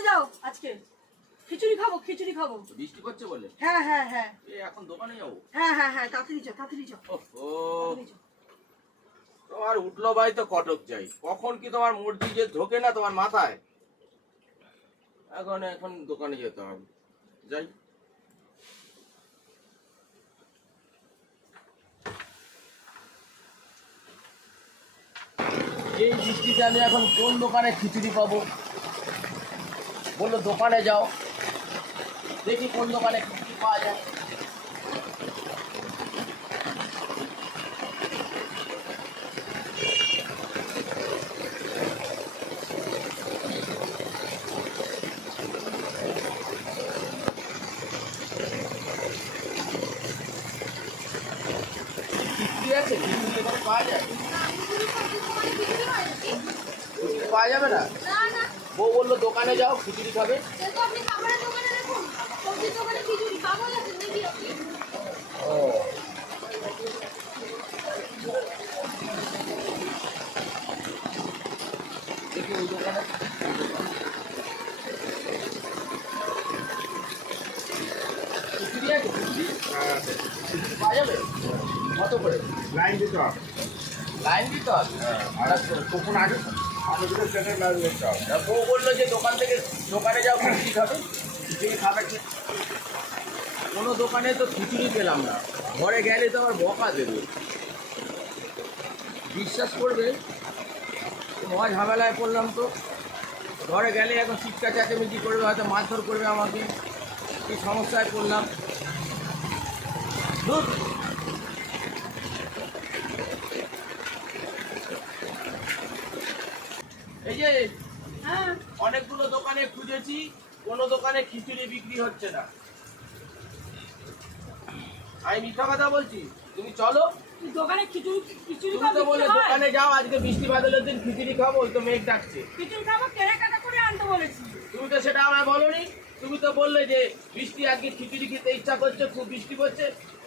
দোকানে যাও আজকে খিচুড়ি খাবো বৃষ্টি করছে বলে? হ্যাঁ হ্যাঁ হ্যাঁ এখন দোকানে যাবো? হ্যাঁ হ্যাঁ হ্যাঁ তাড়াতাড়ি যাও ও তোমার উঠলো ভাই তো কটক যাই, কখন কি তোমার মূর্তি যে ঢোকে না তোমার মাথায়। এখন দোকানে যেতে হবে, যাই। এই বৃষ্টিতে আমি এখন কোন দোকানে খিচুড়ি পাবো? বললো দোকানে যাও, দেখি কোন দোকানে খিচুড়ি পাওয়া যায়। খিচুড়ি আছে? খিচুড়ি এখানে পাওয়া যায়? খিচুড়ি পাওয়া যাবে না? বউ বললো দোকানে যাও, খিচুড়ি খাবে। ও দেখি ওই দোকানে খিচুড়ি আছে? খিচুড়ি পাওয়া যাবে? কত করে? লাইন দিতে হবে। লাইন দিতে হবে? আর কখন আগে আলুগুলো সেটা লাইন দিতে হবে। বউ বললো যে দোকানে যাও, খিচুড়ি খাবে। খিচুড়ি খাবে কি? কোনো দোকানে তো খিচুড়ি পেলাম না, ঘরে গেলে তো আবার বকা দেবে। বিশ্বাস করবে মহা ঝামেলায় পড়লাম তো। ঘরে গেলে এখন চিৎকার চেঁচামেচি করবে, হয়তো মারধর করবে আমাকে। কি সমস্যায় পড়লাম। ধুর। এই যে হ্যাঁ অনেকগুলো দোকানে খুঁজেছি, কোনো দোকানে খিচুড়ি বিক্রি হচ্ছে না। আমি মিথ্যা কথা বলছি? তুমি চলো। দোকানে খিচুড়ি তুমি তো বলে দোকানে যাও, আজকে বৃষ্টি বাদলের দিন খিচুড়ি খাবো, ওই তো মেঘ ডাকছে। খিচুড়ি খাবো কেনাকাটা করে আনতে বলেছি। তুমি তো সেটা আমায় বলোনি। তুমি তো বললে যে বৃষ্টি আজকে খিচুড়ি খেতে ইচ্ছা করছে, খুব বৃষ্টি করছে,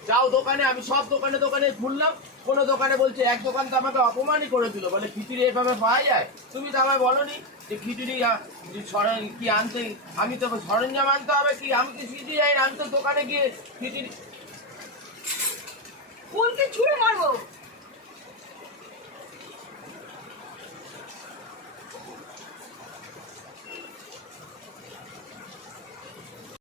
যাও দোকানে। আমি সব দোকানে ঘুরলাম, কোনো দোকানে বলছে, এক দোকান তো আমাকে অপমানই করে দিল, বলে খিচুড়ি এভাবে পাওয়া যায়। তুমি তো আমায় বলোনি যে খিচুড়ি কি আনতে। আমি তো সরঞ্জাম আনতে হবে কি, আমি কি খিচুড়ি যাই না, আমি তো দোকানে গিয়ে খিচুড়ি। ফুলকে ছুঁড়ে মারবো।